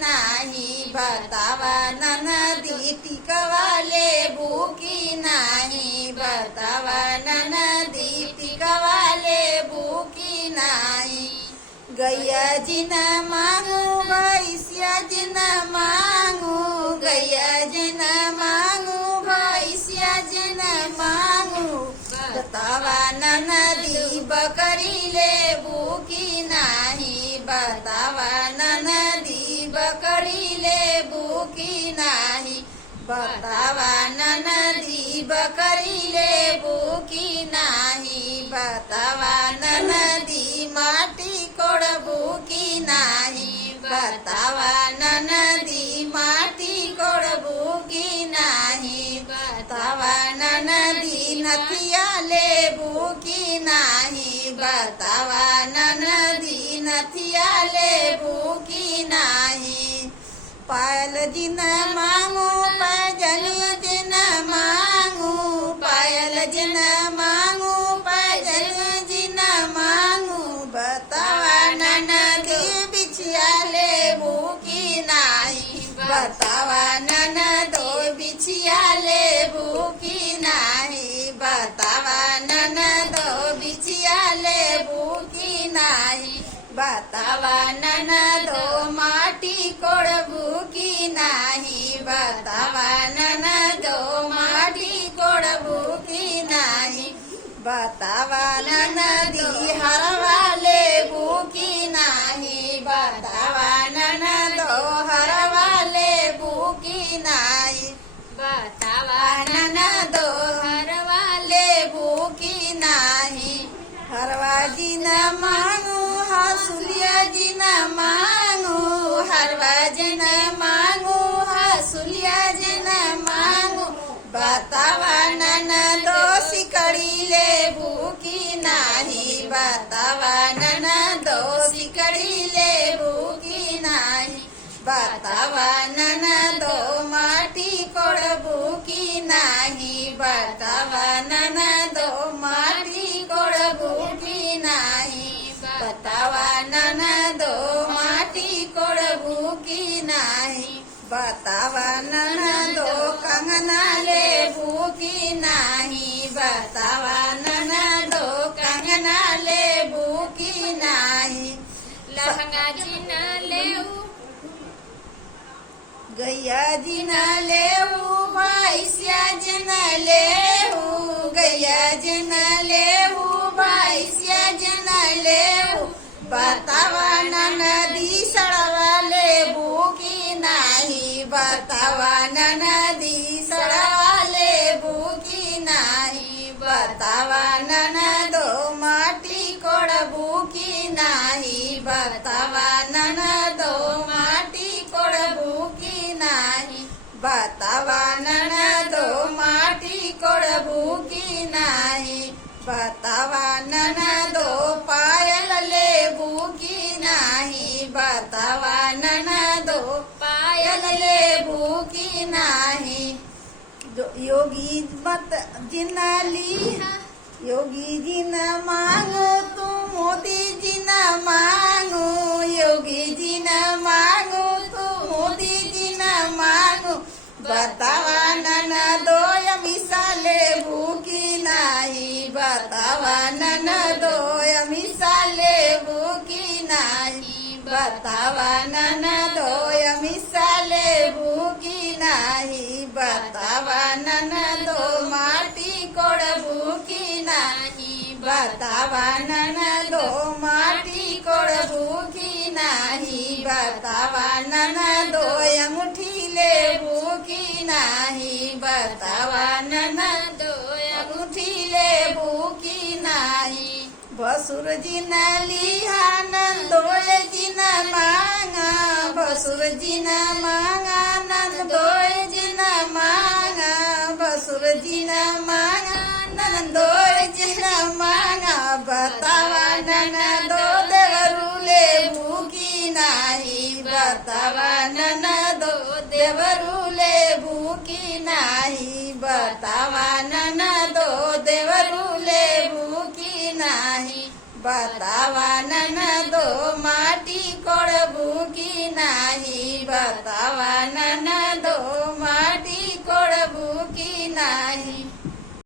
नाही, बतावा ननदी टिकवाले भूकी नाही, बतावा ननदी टिकवाले भूकी नाही। गैया जिन मांगू भैंसिया जिन मांगू, गैया जिन मांगू भैंसिया जिन मांगू, बतावा ननदी बकरीले भूकी नाही, बतावा ननदी बकरीले भूकी नाही, बतावा ननदी बकरीले भूकी नाही, बतावा ननदी माटी कोड भूकी नाही, बतावा ननदी माटी कोड भूकी नाही, बतावा ननदी नथियाले भूकी नाही, बतावा ननदी नथियाले भूकी नाही। पायल जिन मांगू पैजन जिन मांगू, पायल जिन मांगू पैजन जिन मांगू, बतावा ननदी बिछियाले भूकी नाही, बतावा ननदो बिछियाले भूकी नाही, बतावा ननदो बिछियाले भूकी नाही, बतावा ननदो माटी कोड भूकी नाही, बतावा ननदो माटी कोड भूकी नाही, बतावा ननदी हरवाले भूकी नाही, बतावा ननदो हरवाले भूकी नाही, बतावा ननदो हरवाले भूकी नाही। हरवा जिन मांगू हसुलिया जिन मांगू, हरवा जिन मांगू हसुलिया जिन मांगू, बतावा ननदो सिकड़ीले भूकी नाही, बतावा ननदो सिकड़ीले भूकी नाही, बतावा ननदो माटी कोड भूकी नाही, बतावा ननदो माटी कोड भूकी नाही, बतावा ननदो माटी कोड भूकी नाही, बतावा ननदो कंगनाले भूकी नाही, बतावा ननदो कंगनाले भूकी नाही। लहंगा जिन लेऊ गैया जिन लेऊ भैंसिया जिन लेऊ, गैया जिन लेऊ भैंसिया जिन लेऊ, बतावा ननदी सड़वाले भूकी नाही, बतावा ननदी सड़वाले भूकी नाही, बतावा ननदो माटी कोड भूकी नाही, बतावा ननदो माटी कोड भूकी नाही, बतावा ननदो माटी कोड भूकी नाही, बतावा ननदो पायलले भूकी नाही, बतावा ननदो पायलले भूकी नाही। योगी मत जिन लीहा, योगी जिन मांगो तू मोदी जिन मांगो, योगी जिन मांगो तू मोदी जिन मांगो, बतावा ननदो मिसाले भूकी नाही, बतावा ननदो मिसाले भूकी नाही, बतावा ननदो मिसाले भूकी नाही, बतावा ननदो माटी कोड भूकी नाही, बतावा ननदो माटी कोड भूकी नाही, बतावा ननदो अंगूठीले भूकी नाही, बतावा ननदो अंगूठीले भूकी नाही। भसुर जिन लिहा नंदोळ जिन मांगा, भसुर जिन मांगा नंदोळ जिन मांगा, भसुर जिन मांगा नंदोळ जिन मांगा, बतावा ननदो देवरुले भूकी नाही, बतावा ननदो देवरुले भूकी नाही, बतावा ननदो देवरुले भूकी नाही, बतावा ननदो माटी कोड़बू की नाही बतावा